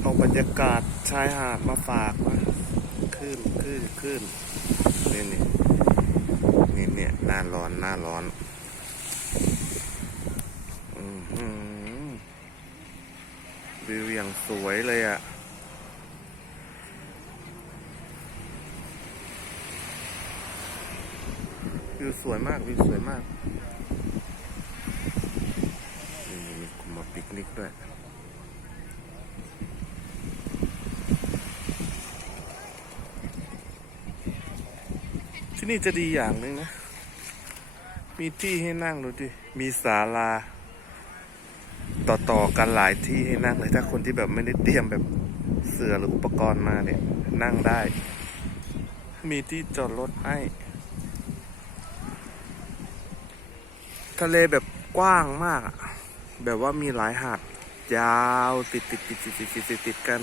เอาบรรยากาศชายหาดมาฝากนะขึ้นขึ้นขึ้นนี่นี่นี่เนี่ยหน้าร้อนหน้าร้อนวิวอย่างสวยเลยอะ่ะวิวสวยมากวิวสวยมาก นี่มี ปิกด้วย ที่นี่จะดีอย่างหนึ่งนะ มีที่ให้นั่งดูดิ มีศาลา ต่อๆกันหลายที่ให้นั่งเลยถ้าคนที่แบบไม่ได้เตรียมแบบเสือหรืออุปกรณ์มาเนี่ย นั่งได้ มีที่จอดรถให้ ทะเลแบบกว้างมากอะ แบบว่ามีหลายหาดยาวติดติดติดติดติดติดติดกัน